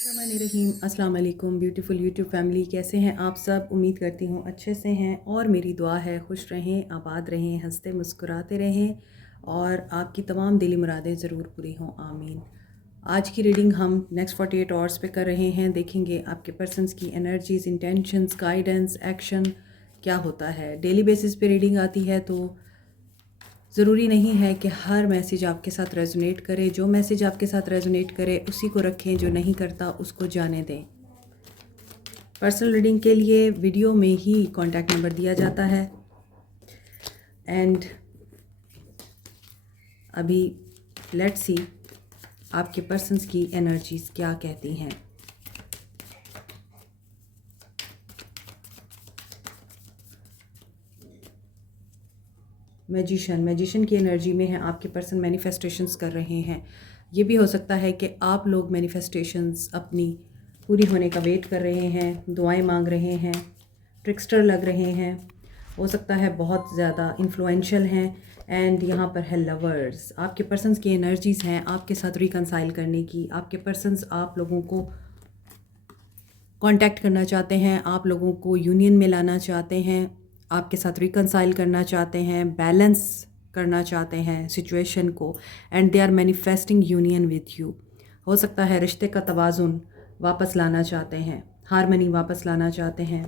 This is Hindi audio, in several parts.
रहीम अस्सलाम वालेकुम ब्यूटीफुल यूट्यूब फैमिली, कैसे हैं आप सब। उम्मीद करती हूँ अच्छे से हैं और मेरी दुआ है खुश रहें, आबाद रहें, हंसते मुस्कुराते रहें और आपकी तमाम दिली मुरादें ज़रूर पूरी हों, आमीन। आज की रीडिंग हम नेक्स्ट 48 आवर्स पे कर रहे हैं। देखेंगे आपके पर्सन्स की एनर्जीज़, इंटेंशंस, गाइडेंस, एक्शन क्या होता है। डेली बेसिस पे रीडिंग आती है तो ज़रूरी नहीं है कि हर मैसेज आपके साथ रेजोनेट करे। जो मैसेज आपके साथ रेजोनेट करे उसी को रखें, जो नहीं करता उसको जाने दें। पर्सनल रीडिंग के लिए वीडियो में ही कॉन्टैक्ट नंबर दिया जाता है। एंड अभी लेट्स सी आपके पर्सन्स की एनर्जीज़ क्या कहती हैं। मैजिशियन की एनर्जी में है। आपके पर्सन मैनिफेस्टेशंस कर रहे हैं। ये भी हो सकता है कि आप लोग मैनिफेस्टेशंस अपनी पूरी होने का वेट कर रहे हैं, दुआएं मांग रहे हैं, ट्रिक्स्टर लग रहे हैं। हो सकता है बहुत ज़्यादा इन्फ्लुएंशियल हैं। एंड यहाँ पर है लवर्स। आपके पर्सन्स की एनर्जीज़ हैं आपके साथ रिकंसाइल करने की। आपके पर्सन्स आप लोगों को कांटेक्ट करना चाहते हैं, आप लोगों को यूनियन में लाना चाहते हैं, आपके साथ रिकंसाइल करना चाहते हैं, बैलेंस करना चाहते हैं सिचुएशन को। And they are manifesting union with you. हो सकता है रिश्ते का तवाज़ुन वापस लाना चाहते हैं, हारमनी वापस लाना चाहते हैं।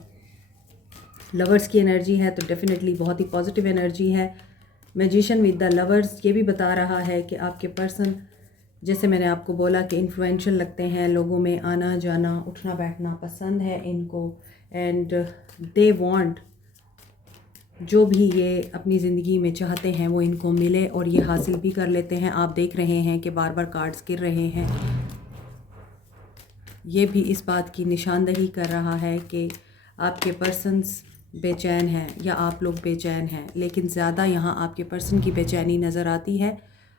लवर्स की एनर्जी है तो डेफिनेटली बहुत ही पॉजिटिव एनर्जी है। मैजिशियन विद द लवर्स ये भी बता रहा है कि आपके पर्सन, जैसे मैंने आपको बोला कि इन्फ्लुएंशियल लगते हैं, लोगों में आना जाना, उठना बैठना पसंद है इनको। एंड दे वांट, जो भी ये अपनी ज़िंदगी में चाहते हैं वो इनको मिले और ये हासिल भी कर लेते हैं। आप देख रहे हैं कि बार बार कार्ड्स गिर रहे हैं। ये भी इस बात की निशानदही कर रहा है कि आपके पर्सन्स बेचैन हैं या आप लोग बेचैन हैं। लेकिन ज़्यादा यहाँ आपके पर्सन की बेचैनी नज़र आती है।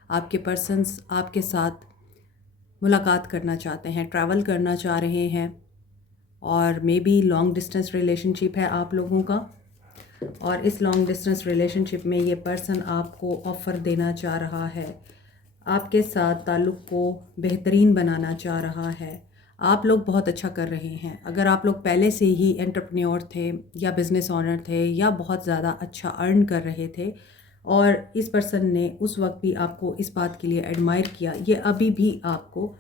आपके पर्सन्स आपके साथ मुलाकात करना चाहते हैं, ट्रैवल करना चाह रहे हैं और may be long distance relationship है आप लोगों का। और इस लॉन्ग डिस्टेंस रिलेशनशिप में ये पर्सन आपको ऑफ़र देना चाह रहा है, आपके साथ ताल्लुक़ को बेहतरीन बनाना चाह रहा है। आप लोग बहुत अच्छा कर रहे हैं। अगर आप लोग पहले से ही एंटरप्रेन्योर थे या बिज़नेस ओनर थे या बहुत ज़्यादा अच्छा अर्न कर रहे थे और इस पर्सन ने उस वक्त भी आपको इस बात के लिए एडमायर किया, ये अभी भी आपको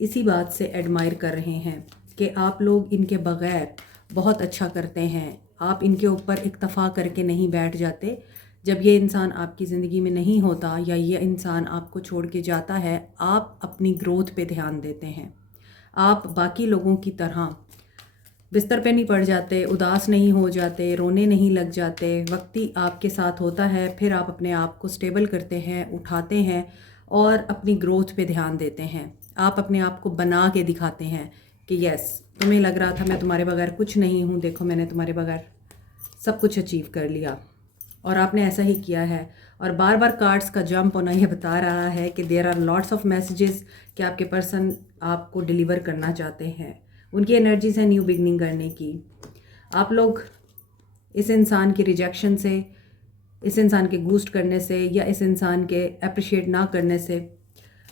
इसी बात से एडमायर कर रहे हैं कि आप लोग इनके बग़ैर बहुत अच्छा करते हैं। आप इनके ऊपर इक्तफ़ा करके नहीं बैठ जाते। जब ये इंसान आपकी ज़िंदगी में नहीं होता या ये इंसान आपको छोड़ के जाता है, आप अपनी ग्रोथ पे ध्यान देते हैं। आप बाकी लोगों की तरह बिस्तर पे नहीं पड़ जाते, उदास नहीं हो जाते, रोने नहीं लग जाते। वक्ती आपके साथ होता है, फिर आप अपने आप को स्टेबल करते हैं, उठाते हैं और अपनी ग्रोथ पे ध्यान देते हैं। आप अपने आप को बना के दिखाते हैं कि यस, तुम्हें लग रहा था मैं तुम्हारे बगैर कुछ नहीं हूँ, देखो मैंने तुम्हारे बगैर सब कुछ अचीव कर लिया। और आपने ऐसा ही किया है। और बार बार कार्ड्स का जंप होना ये बता रहा है कि there are lots of messages कि आपके पर्सन आपको डिलीवर करना चाहते हैं। उनकी एनर्जीज है न्यू बिगनिंग करने की। आप लोग इस इंसान की रिजेक्शन से, इस इंसान के घूस्ट करने से या इस इंसान के अप्रिशिएट ना करने से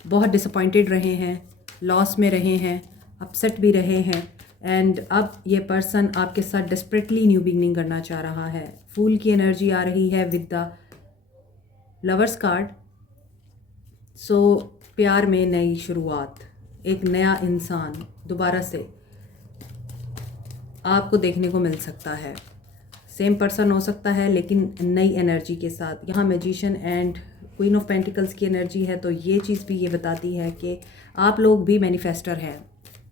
बहुत डिसअपॉइंटेड रहे हैं, लॉस में रहे हैं, अपसेट भी रहे हैं। एंड अब ये पर्सन आपके साथ डेस्परेटली न्यू बिगनिंग करना चाह रहा है। फूल की एनर्जी आ रही है विद द लवर्स कार्ड। सो प्यार में नई शुरुआत, एक नया इंसान दोबारा से आपको देखने को मिल सकता है। सेम पर्सन हो सकता है लेकिन नई एनर्जी के साथ। यहाँ magician and queen of pentacles की एनर्जी है तो ये चीज़ भी ये बताती है कि आप लोग भी मैनिफेस्टर हैं।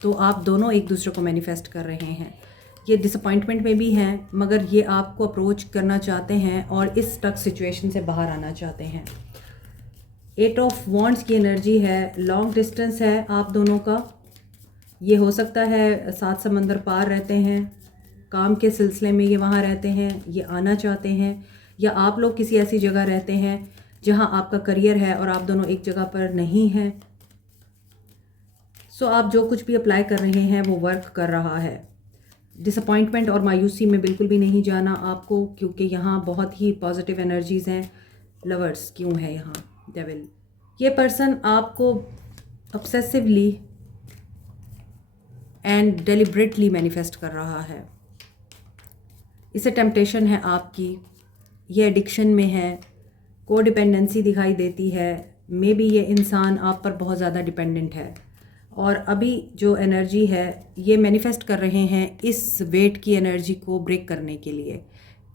तो आप दोनों एक दूसरे को मैनिफेस्ट कर रहे हैं। ये डिसअपॉइंटमेंट में भी हैं मगर ये आपको अप्रोच करना चाहते हैं और इस स्टक सिचुएशन से बाहर आना चाहते हैं। 8 ऑफ वॉन्ड्स की एनर्जी है। लॉन्ग डिस्टेंस है आप दोनों का। ये हो सकता है 7 समंदर पार रहते हैं, काम के सिलसिले में ये वहाँ रहते हैं, ये आना चाहते हैं। या आप लोग किसी ऐसी जगह रहते हैं जहाँ आपका करियर है और आप दोनों एक जगह पर नहीं हैं। सो आप जो कुछ भी अप्लाई कर रहे हैं वो वर्क कर रहा है। डिसअपॉइंटमेंट और मायूसी में बिल्कुल भी नहीं जाना आपको, क्योंकि यहाँ बहुत ही पॉजिटिव एनर्जीज़ हैं। लवर्स क्यों है यहाँ, डेविल। ये पर्सन आपको ऑब्सेसिवली एंड डेलिब्रेटली मैनिफेस्ट कर रहा है। इसे टेम्पटेशन है आपकी, ये एडिक्शन में है, कोडिपेंडेंसी दिखाई देती है। मे बी ये इंसान आप पर बहुत ज़्यादा डिपेंडेंट है और अभी जो एनर्जी है ये मैनिफेस्ट कर रहे हैं इस वेट की एनर्जी को ब्रेक करने के लिए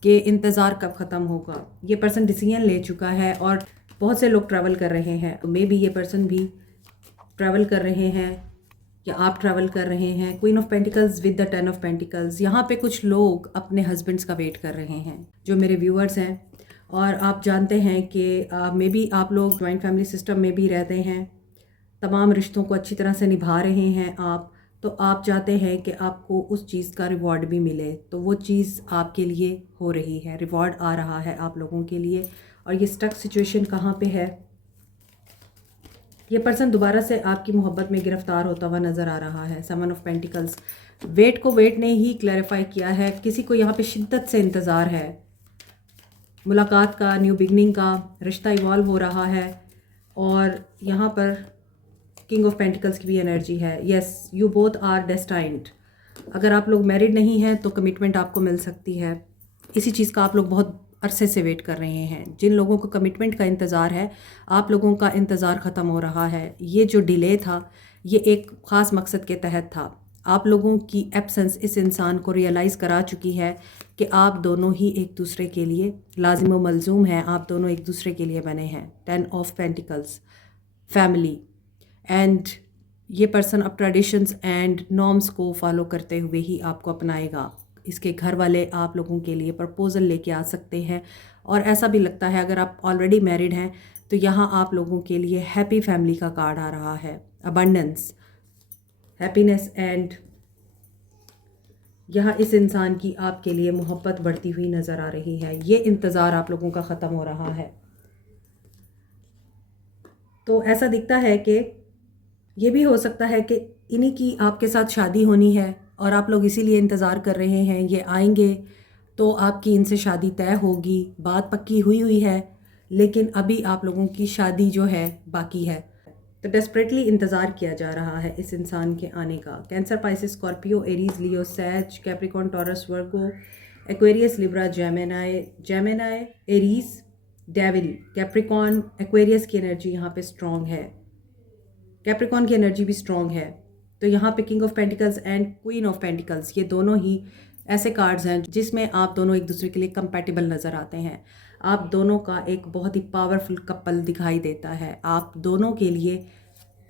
कि इंतज़ार कब ख़त्म होगा। ये पर्सन डिसीजन ले चुका है और बहुत से लोग ट्रैवल कर रहे हैं। मे बी ये पर्सन भी ट्रैवल कर रहे हैं या आप ट्रैवल कर रहे हैं। Queen of pentacles with the 10 of pentacles, यहाँ पे कुछ लोग अपने हस्बैंड्स का वेट कर रहे हैं जो मेरे व्यूअर्स हैं। और आप जानते हैं कि मे बी आप लोग जॉइंट फैमिली सिस्टम में भी रहते हैं, तमाम रिश्तों को अच्छी तरह से निभा रहे हैं आप, तो आप चाहते हैं कि आपको उस चीज़ का रिवॉर्ड भी मिले, तो वो चीज़ आपके लिए हो रही है, रिवॉर्ड आ रहा है आप लोगों के लिए। और ये स्टक सिचुएशन कहाँ पे है, ये पर्सन दोबारा से आपकी मोहब्बत में गिरफ्तार होता हुआ नज़र आ रहा है। 7 ऑफ पेंटिकल्स, वेट को वेट ने ही क्लैरिफाई किया है। किसी को यहाँ पे शिद्दत से इंतज़ार है मुलाकात का, न्यू बिगनिंग का, रिश्ता इवॉल्व हो रहा है। और यहाँ पर किंग ऑफ पेंटिकल्स की भी एनर्जी है। Yes, you both are destined. अगर आप लोग मैरिड नहीं हैं तो कमिटमेंट आपको मिल सकती है। इसी चीज़ का आप लोग बहुत अरसे से वेट कर रहे हैं। जिन लोगों को कमिटमेंट का इंतज़ार है, आप लोगों का इंतज़ार ख़त्म हो रहा है। ये जो डिले था ये एक ख़ास मकसद के तहत था। आप लोगों की एब्सेंस इस इंसान को रियलाइज़ करा चुकी है कि आप दोनों ही एक दूसरे के लिए लाजिम व मलजूम हैं, आप दोनों एक दूसरे के लिए बने हैं। 10 ऑफ पेंटिकल्स, फैमिली, एंड ये पर्सन अब ट्रेडिशंस एंड नॉर्म्स को फॉलो करते हुए ही आपको अपनाएगा। इसके घर वाले आप लोगों के लिए प्रपोज़ल लेके आ सकते हैं। और ऐसा भी लगता है अगर आप ऑलरेडी मैरिड हैं तो यहाँ आप लोगों के लिए हैप्पी फैमिली का कार्ड आ रहा है, अबंडेंस, हैप्पीनेस, एंड यहाँ इस इंसान की आपके लिए मोहब्बत बढ़ती हुई नज़र आ रही है। ये इंतज़ार आप लोगों का ख़त्म हो रहा है। तो ऐसा दिखता है कि ये भी हो सकता है कि इन्हीं की आपके साथ शादी होनी है और आप लोग इसीलिए इंतज़ार कर रहे हैं। ये आएंगे तो आपकी इनसे शादी तय होगी, बात पक्की हुई हुई है, लेकिन अभी आप लोगों की शादी जो है बाकी है। तो डेस्परेटली इंतज़ार किया जा रहा है इस इंसान के आने का। Cancer, Pisces, Scorpio, Aries, Leo, sage, Capricorn, Taurus, Virgo, Aquarius, Libra, Gemini, Aries, devil, Capricorn, Aquarius की एनर्जी यहाँ पे स्ट्रॉन्ग है। कैप्रिकॉर्न की एनर्जी भी स्ट्रॉन्ग है। तो यहाँ पे king of pentacles and queen of pentacles, ये दोनों ही ऐसे कार्ड्स हैं जिसमें आप दोनों एक दूसरे के लिए कंपैटिबल नज़र आते हैं। आप दोनों का एक बहुत ही पावरफुल कपल दिखाई देता है। आप दोनों के लिए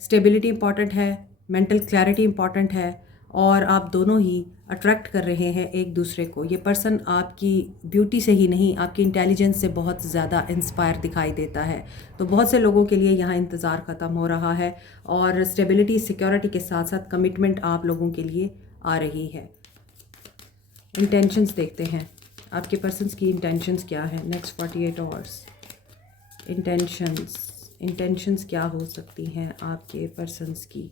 स्टेबिलिटी इंपॉर्टेंट है, मेंटल क्लैरिटी इंपॉर्टेंट है, और आप दोनों ही अट्रैक्ट कर रहे हैं एक दूसरे को। ये पर्सन आपकी ब्यूटी से ही नहीं, आपकी इंटेलिजेंस से बहुत ज़्यादा इंस्पायर दिखाई देता है। तो बहुत से लोगों के लिए यहाँ इंतज़ार ख़त्म हो रहा है और स्टेबिलिटी, सिक्योरिटी के साथ साथ कमिटमेंट आप लोगों के लिए आ रही है। इंटेंशंस देखते हैं, आपके पर्सन्स की इंटेंशंस क्या है नेक्स्ट 48 आवर्स। इंटेंशंस क्या हो सकती हैं आपके पर्सन्स की।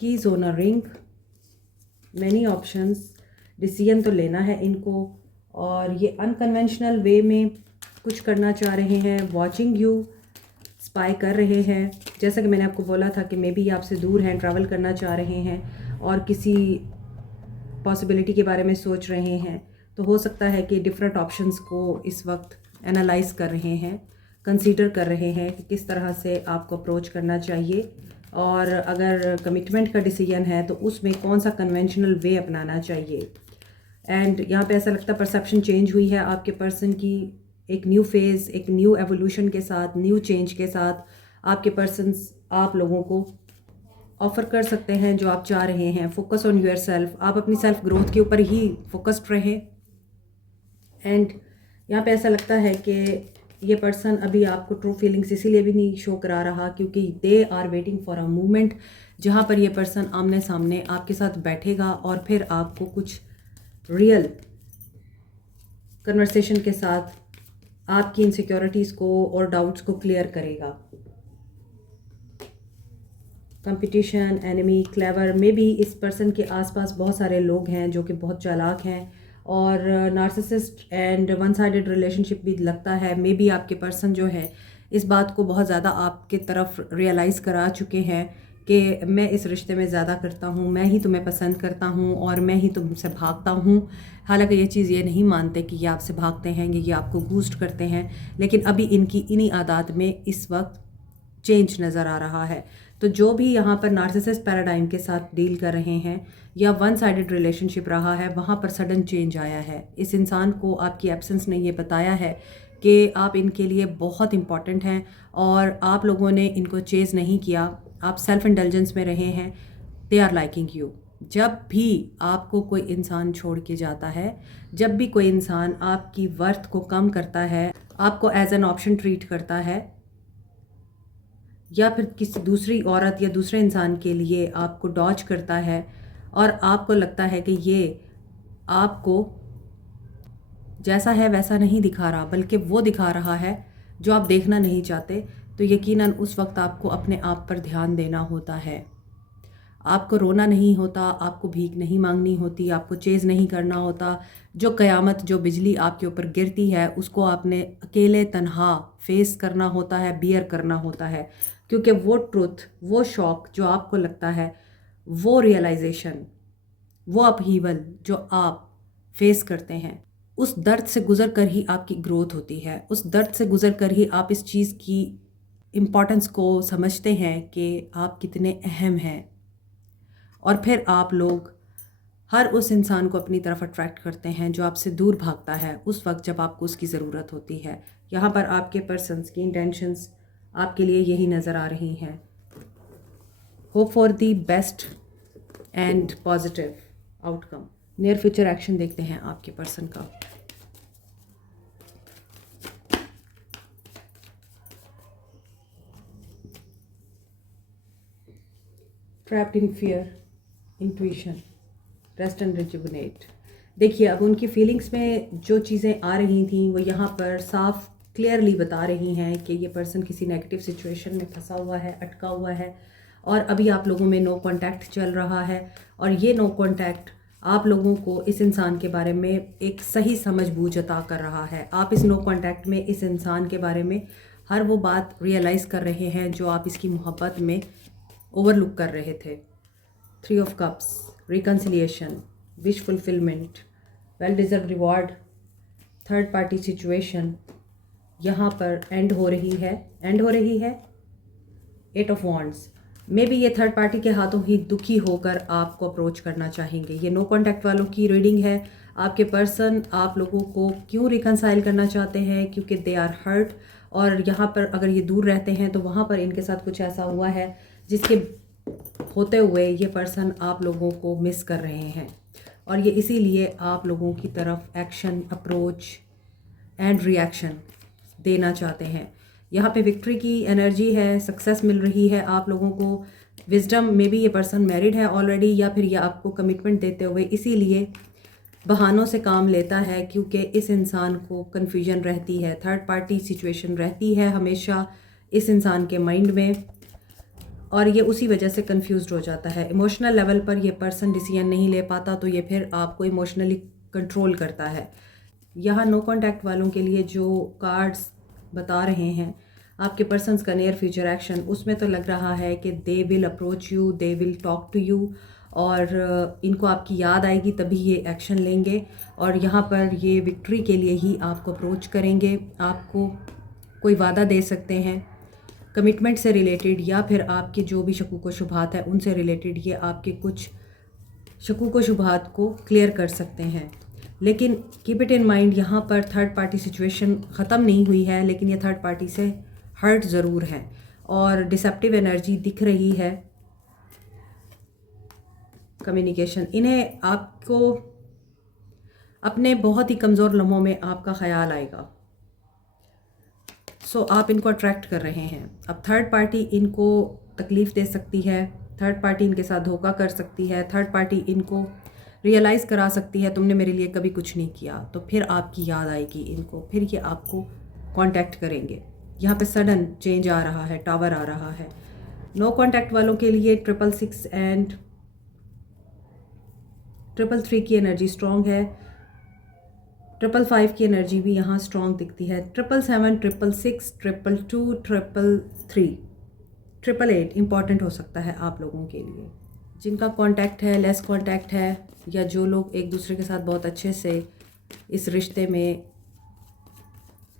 Keys on a ring, many options, decision तो लेना है इनको, और ये अनकन्वेंशनल वे में कुछ करना चाह रहे हैं। वॉचिंग यू, स्पाई कर रहे हैं। जैसा कि मैंने आपको बोला था कि मे बी आपसे दूर हैं, ट्रैवल करना चाह रहे हैं और किसी पॉसिबिलिटी के बारे में सोच रहे हैं। तो हो सकता है कि डिफरेंट ऑप्शंस को इस वक्त एनालाइज कर रहे हैं, कंसीडर कर रहे हैं कि किस तरह से आपको अप्रोच करना चाहिए, और अगर कमिटमेंट का डिसीजन है तो उसमें कौन सा कन्वेंशनल वे अपनाना चाहिए। एंड यहाँ पे ऐसा लगता है परसेप्शन चेंज हुई है आपके पर्सन की। एक न्यू फेज़, एक न्यू एवोल्यूशन के साथ, न्यू चेंज के साथ आपके पर्सन्स आप लोगों को ऑफ़र कर सकते हैं जो आप चाह रहे हैं। फोकस ऑन योर सेल्फ, आप अपनी सेल्फ ग्रोथ के ऊपर ही फोकस्ड रहें। एंड यहाँ पे ऐसा लगता है कि ये पर्सन अभी आपको ट्रू फीलिंग्स इसीलिए भी नहीं शो करा रहा क्योंकि they are waiting for a moment जहाँ पर ये पर्सन आमने सामने आपके साथ बैठेगा और फिर आपको कुछ रियल कन्वर्सेशन के साथ आपकी इनसिक्योरिटीज़ को और डाउट्स को क्लियर करेगा। कंपटीशन, एनिमी, क्लेवर, में भी इस पर्सन के आसपास बहुत सारे लोग हैं जो कि बहुत चालाक हैं और narcissist and one sided relationship भी लगता है। मे बी आपके पर्सन जो है इस बात को बहुत ज़्यादा आपके तरफ रियलाइज़ करा चुके हैं कि मैं इस रिश्ते में ज़्यादा करता हूँ, मैं ही तुम्हें पसंद करता हूँ और मैं ही तुमसे भागता हूँ। हालांकि ये चीज़ ये नहीं मानते कि ये आपसे भागते हैं, ये आपको बूस्ट करते हैं, लेकिन अभी इनकी इन्हीं आदत में इस वक्त चेंज नज़र आ रहा है। तो जो भी यहाँ पर नार्सिसिस्ट पैराडाइम के साथ डील कर रहे हैं या वन साइडेड रिलेशनशिप रहा है, वहाँ पर सडन चेंज आया है। इस इंसान को आपकी एब्सेंस ने ये बताया है कि आप इनके लिए बहुत इम्पॉर्टेंट हैं और आप लोगों ने इनको चेज़ नहीं किया, आप सेल्फ इंडल्जेंस में रहे हैं। They are liking you. जब भी आपको कोई इंसान छोड़ के जाता है, जब भी कोई इंसान आपकी वर्थ को कम करता है, आपको एज एन ऑप्शन ट्रीट करता है या फिर किसी दूसरी औरत या दूसरे इंसान के लिए आपको डॉज करता है और आपको लगता है कि ये आपको जैसा है वैसा नहीं दिखा रहा बल्कि वो दिखा रहा है जो आप देखना नहीं चाहते, तो यकीनन उस वक्त आपको अपने आप पर ध्यान देना होता है। आपको रोना नहीं होता, आपको भीख नहीं मांगनी होती, आपको चेज़ नहीं करना होता। जो क़यामत, जो बिजली आपके ऊपर गिरती है उसको आपने अकेले तन्हा फेस करना होता है, बियर करना होता है, क्योंकि वो ट्रुथ, वो शॉक जो आपको लगता है, वो रियलाइजेशन, वो अपहीवल जो आप फेस करते हैं, उस दर्द से गुज़र कर ही आपकी ग्रोथ होती है। उस दर्द से गुज़र कर ही आप इस चीज़ की इम्पॉर्टेंस को समझते हैं कि आप कितने अहम हैं। और फिर आप लोग हर उस इंसान को अपनी तरफ अट्रैक्ट करते हैं जो आपसे दूर भागता है उस वक्त जब आपको उसकी ज़रूरत होती है। यहाँ पर आपके पर्सन्स की इंटेंशंस आपके लिए यही नज़र आ रही हैं। Hope for the best and positive outcome. Near future action देखते हैं आपके पर्सन का। Trapped in fear, intuition, rest and rejuvenate. देखिए, अब उनकी फीलिंग्स में जो चीज़ें आ रही थी वो यहाँ पर साफ क्लियरली बता रही हैं कि ये पर्सन किसी नेगेटिव सिचुएशन में फंसा हुआ है, अटका हुआ है और अभी आप लोगों में नो कांटेक्ट चल रहा है। और ये नो कांटेक्ट आप लोगों को इस इंसान के बारे में एक सही समझ बूझ अता कर रहा है। आप इस नो कांटेक्ट में इस इंसान के बारे में हर वो बात रियलाइज़ कर रहे हैं जो आप इसकी मोहब्बत में ओवरलुक कर रहे थे। 3 of cups, reconciliation, wish fulfilment, well deserve reward, third party situation यहाँ पर एंड हो रही है। 8 ऑफ वॉन्ड्स। मे बी ये थर्ड पार्टी के हाथों ही दुखी होकर आपको अप्रोच करना चाहेंगे। ये नो कॉन्टैक्ट वालों की रीडिंग है। आपके पर्सन आप लोगों को क्यों रिकन्साइल करना चाहते हैं? क्योंकि दे आर हर्ट। और यहाँ पर अगर ये दूर रहते हैं तो वहाँ पर इनके साथ कुछ ऐसा हुआ है जिसके होते हुए ये पर्सन आप लोगों को मिस कर रहे हैं और ये इसीलिए आप लोगों की तरफ एक्शन, अप्रोच एंड रिएक्शन देना चाहते हैं। यहाँ पे विक्ट्री की एनर्जी है, सक्सेस मिल रही है आप लोगों को, विजडम। मे बी ये पर्सन मैरिड है ऑलरेडी या फिर ये आपको कमिटमेंट देते हुए इसीलिए बहानों से काम लेता है क्योंकि इस इंसान को कन्फ्यूजन रहती है, थर्ड पार्टी सिचुएशन रहती है हमेशा इस इंसान के माइंड में और ये उसी वजह से कंफ्यूज्ड हो जाता है। इमोशनल लेवल पर ये पर्सन डिसीजन नहीं ले पाता तो ये फिर आपको इमोशनली कंट्रोल करता है। यहाँ नो कांटेक्ट वालों के लिए जो कार्ड्स बता रहे हैं आपके पर्सन्स का नियर फ्यूचर एक्शन, उसमें तो लग रहा है कि they will approach you, they will talk to you और इनको आपकी याद आएगी तभी ये एक्शन लेंगे और यहाँ पर ये विक्ट्री के लिए ही आपको अप्रोच करेंगे। आपको कोई वादा दे सकते हैं कमिटमेंट से रिलेटेड या फिर आपके जो भी शकूक व शुबहात है उनसे रिलेटेड। ये आपके कुछ शकूक व शुबहात को क्लियर कर सकते हैं, लेकिन कीप इट इन माइंड यहाँ पर थर्ड पार्टी सिचुएशन ख़त्म नहीं हुई है, लेकिन ये थर्ड पार्टी से हर्ट ज़रूर है और डिसेप्टिव एनर्जी दिख रही है। कम्युनिकेशन, इन्हें आपको अपने बहुत ही कमज़ोर लम्हों में आपका ख्याल आएगा, सो आप इनको अट्रैक्ट कर रहे हैं। अब थर्ड पार्टी इनको तकलीफ़ दे सकती है, थर्ड पार्टी इनके साथ धोखा कर सकती है, थर्ड पार्टी इनको रियलाइज़ करा सकती है तुमने मेरे लिए कभी कुछ नहीं किया, तो फिर आपकी याद आएगी इनको, फिर ये आपको कांटेक्ट करेंगे। यहाँ पे सडन चेंज आ रहा है, टावर आ रहा है। नो कांटेक्ट वालों के लिए 666 एंड 333 की एनर्जी स्ट्रॉन्ग है। 555 की एनर्जी भी यहाँ स्ट्रॉन्ग दिखती है। 777, 666, 222, 333, 888 इम्पॉर्टेंट हो सकता है आप लोगों के लिए। जिनका कांटेक्ट है, लेस कांटेक्ट है, या जो लोग एक दूसरे के साथ बहुत अच्छे से इस रिश्ते में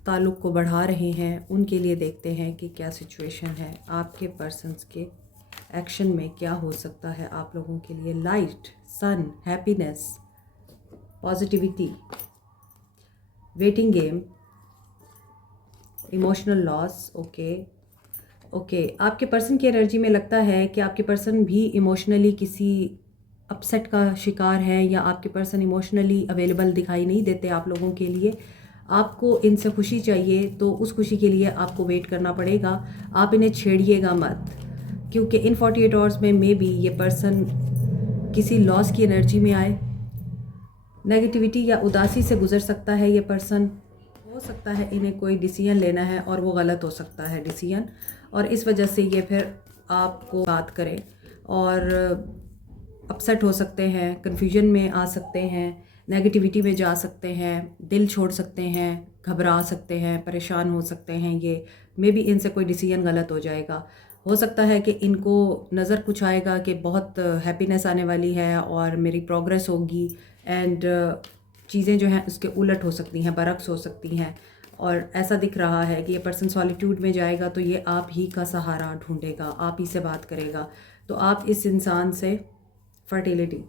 ताल्लुक़ को बढ़ा रहे हैं, उनके लिए देखते हैं कि क्या सिचुएशन है, आपके पर्सन्स के एक्शन में क्या हो सकता है आप लोगों के लिए। Light, sun, happiness, positivity, waiting game, emotional loss. Okay, आपके पर्सन की एनर्जी में लगता है कि आपके पर्सन भी इमोशनली किसी अपसेट का शिकार है, या आपके पर्सन इमोशनली अवेलेबल दिखाई नहीं देते आप लोगों के लिए। आपको इनसे खुशी चाहिए, तो उस खुशी के लिए आपको वेट करना पड़ेगा। आप इन्हें छेड़िएगा मत, क्योंकि इन 48 आवर्स में मे बी ये पर्सन किसी लॉस की एनर्जी में आए, नेगेटिविटी या उदासी से गुजर सकता है। ये पर्सन हो सकता है इन्हें कोई डिसीजन लेना है और वो गलत हो सकता है डिसीजन, और इस वजह से ये फिर आपको बात करें और अपसेट हो सकते हैं, कन्फ्यूजन में आ सकते हैं, नेगेटिविटी में जा सकते हैं, दिल छोड़ सकते हैं, घबरा सकते हैं, परेशान हो सकते हैं। ये मे बी इनसे कोई डिसीजन गलत हो जाएगा। हो सकता है कि इनको नज़र कुछ आएगा कि बहुत हैप्पीनेस आने वाली है और मेरी प्रोग्रेस होगी, एंड चीज़ें जो हैं उसके उलट हो सकती हैं, बरक्स हो सकती हैं। और ऐसा दिख रहा है कि ये पर्सन सॉलिट्यूड में जाएगा तो ये आप ही का सहारा ढूंढेगा, आप ही से बात करेगा। तो आप इस इंसान से फर्टिलिटी,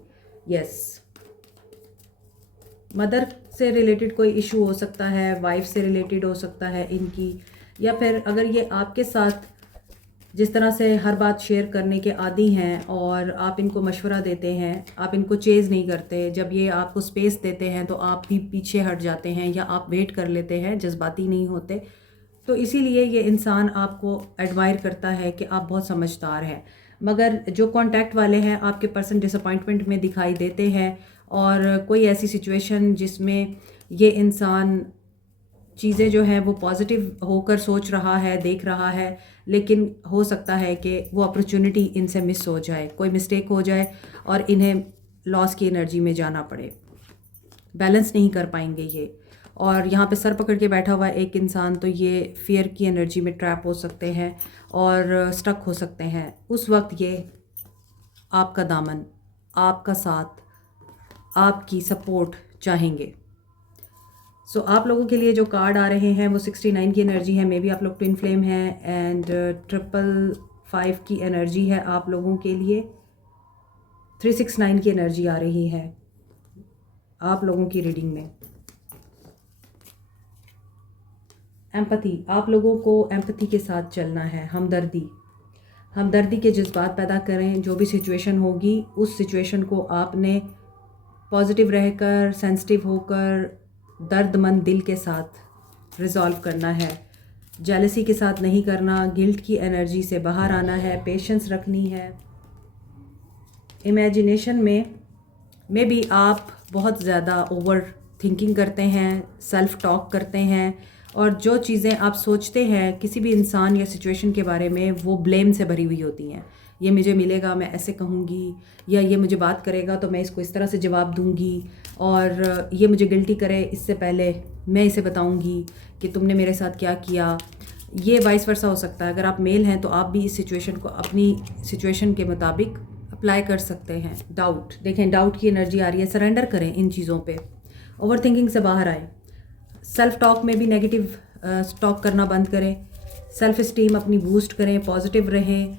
यस, मदर से रिलेटेड कोई इशू हो सकता है, वाइफ से रिलेटेड हो सकता है इनकी, या फिर अगर ये आपके साथ जिस तरह से हर बात शेयर करने के आदी हैं और आप इनको मशवरा देते हैं, आप इनको चेज़ नहीं करते, जब ये आपको स्पेस देते हैं तो आप भी पीछे हट जाते हैं या आप वेट कर लेते हैं, जज्बाती नहीं होते। तो इसीलिए ये इंसान आपको एडमायर करता है कि आप बहुत समझदार हैं। मगर जो कांटेक्ट वाले हैं आपके पर्सन डिसअपॉइंटमेंट में दिखाई देते हैं, और कोई ऐसी सिचुएशन जिसमें ये इंसान चीज़ें जो हैं वो पॉजिटिव होकर सोच रहा है, देख रहा है, लेकिन हो सकता है कि वो अपॉर्चुनिटी इनसे मिस हो जाए, कोई मिस्टेक हो जाए और इन्हें लॉस की एनर्जी में जाना पड़े, बैलेंस नहीं कर पाएंगे ये। और यहाँ पे सर पकड़ के बैठा हुआ एक इंसान, तो ये फियर की एनर्जी में ट्रैप हो सकते हैं और स्टक हो सकते हैं। उस वक्त ये आपका दामन, आपका साथ, आपकी सपोर्ट चाहेंगे। सो आप लोगों के लिए जो कार्ड आ रहे हैं वो 69 की एनर्जी है, मे बी आप लोग ट्विन फ्लेम हैं, एंड 555 की एनर्जी है आप लोगों के लिए। 369 की एनर्जी आ रही है आप लोगों की रीडिंग में। एम्पैथी, आप लोगों को एम्पैथी के साथ चलना है, हमदर्दी के जज्बात पैदा करें। जो भी सिचुएशन होगी उस सिचुएशन को आपने पॉजिटिव रहकर, सेंसिटिव होकर, दर्दमंद दिल के साथ रिजॉल्व करना है। जेलसी के साथ नहीं करना, गिल्ट की एनर्जी से बाहर आना है, पेशेंस रखनी है। इमेजिनेशन में भी आप बहुत ज़्यादा ओवर थिंकिंग करते हैं, सेल्फ टॉक करते हैं, और जो चीज़ें आप सोचते हैं किसी भी इंसान या सिचुएशन के बारे में वो ब्लेम से भरी हुई होती हैं। ये मुझे मिलेगा, मैं ऐसे कहूँगी, या ये मुझे बात करेगा तो मैं इसको इस तरह से जवाब दूँगी, और ये मुझे गिल्टी करे इससे पहले मैं इसे बताऊँगी कि तुमने मेरे साथ क्या किया। ये वाइस वर्सा हो सकता है। अगर आप मेल हैं तो आप भी इस सिचुएशन को अपनी सिचुएशन के मुताबिक अप्लाई कर सकते हैं। डाउट, देखें डाउट की एनर्जी आ रही है। सरेंडर करें इन चीज़ों पे, ओवर थिंकिंग से बाहर आए। सेल्फ टॉक में भी नेगेटिव टॉक करना बंद करें। सेल्फ इस्टीम अपनी बूस्ट करें, पॉजिटिव रहें।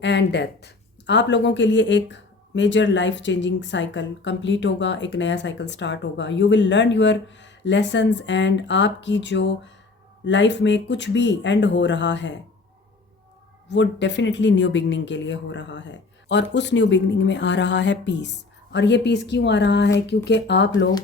एंड डेथ, आप लोगों के लिए एक major life changing cycle complete होगा, एक नया साइकिल स्टार्ट होगा। You will learn your lessons, and आपकी जो लाइफ में कुछ भी एंड हो रहा है वो डेफिनेटली न्यू बिगनिंग के लिए हो रहा है, और उस न्यू बिगनिंग में आ रहा है पीस। और ये पीस क्यों आ रहा है? क्योंकि आप लोग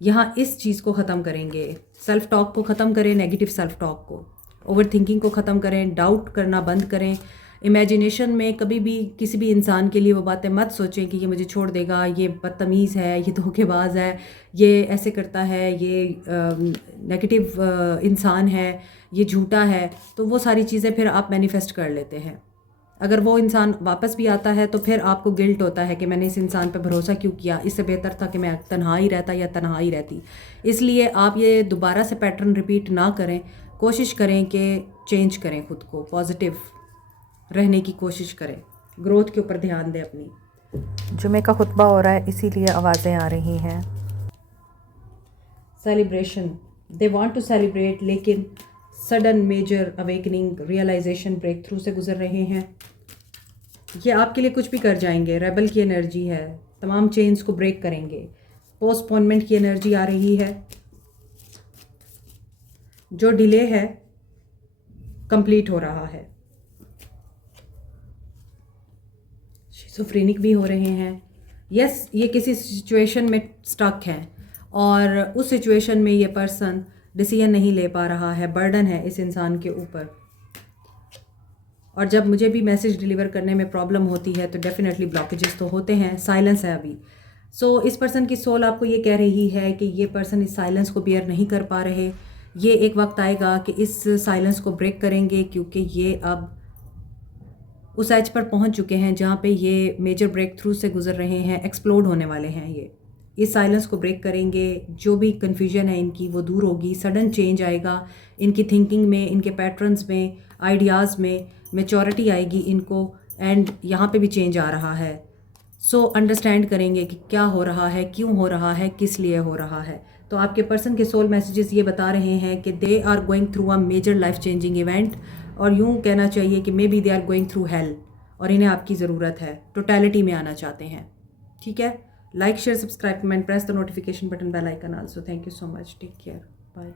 यहाँ इस चीज़ को ख़त्म करेंगे, सेल्फ टॉक को ख़त्म करें, नेगेटिव सेल्फ टॉक को, ओवर थिंकिंग को ख़त्म करें, डाउट करना बंद करें। इमेजिनेशन में कभी भी किसी भी इंसान के लिए वो बातें मत सोचें कि ये मुझे छोड़ देगा, ये बदतमीज़ है, ये धोखेबाज है, ये ऐसे करता है, ये नेगेटिव इंसान है, ये झूठा है। तो वो सारी चीज़ें फिर आप मैनिफेस्ट कर लेते हैं। अगर वो इंसान वापस भी आता है तो फिर आपको गिल्ट होता है कि मैंने इस इंसान पर भरोसा क्यों किया, इससे बेहतर था कि मैं तन्हा ही रहता या तन्हा ही रहती। इसलिए आप ये दोबारा से पैटर्न रिपीट ना करें, कोशिश करें कि चेंज करें, खुद को पॉजिटिव रहने की कोशिश करें, ग्रोथ के ऊपर ध्यान दें अपनी। जुमे का खुतबा हो रहा है, इसीलिए आवाज़ें आ रही हैं। Celebration, they want to celebrate, लेकिन sudden major awakening, realization, breakthrough से गुजर रहे हैं। ये आपके लिए कुछ भी कर जाएंगे। रेबल की एनर्जी है, तमाम चेन्स को ब्रेक करेंगे। पोस्टपोनमेंट की एनर्जी आ रही है, जो डिले है कंप्लीट हो रहा है। शिज़ोफ्रेनिक भी हो रहे हैं। यस, ये किसी सिचुएशन में स्टक हैं और उस सिचुएशन में ये पर्सन डिसीजन नहीं ले पा रहा है, बर्डन है इस इंसान के ऊपर। और जब मुझे भी मैसेज डिलीवर करने में प्रॉब्लम होती है तो डेफिनेटली ब्लॉकेजेस तो होते हैं, साइलेंस है अभी। सो इस पर्सन की सोल आपको ये कह रही है कि ये पर्सन इस साइलेंस को बियर नहीं कर पा रहे। ये एक वक्त आएगा कि इस साइलेंस को ब्रेक करेंगे, क्योंकि ये अब उस एज पर पहुंच चुके हैं जहाँ पे ये मेजर ब्रेक थ्रू से गुजर रहे हैं, एक्सप्लोड होने वाले हैं। ये इस साइलेंस को ब्रेक करेंगे, जो भी कन्फ्यूजन है इनकी वो दूर होगी, सडन चेंज आएगा इनकी थिंकिंग में, इनके पैटर्न्स में, आइडियाज़ में मैच्योरिटी आएगी इनको। एंड यहाँ पे भी चेंज आ रहा है। सो अंडरस्टैंड करेंगे कि क्या हो रहा है, क्यों हो रहा है, किस लिए हो रहा है। तो आपके पर्सन के सोल मैसेजेस ये बता रहे हैं कि they are going through a major life changing event, और यूँ कहना चाहिए कि maybe they are going through hell, और इन्हें आपकी ज़रूरत है, टोटलिटी में आना चाहते हैं। ठीक है, like share subscribe comment, press the notification button, bell icon also. Thank you so much, take care, bye.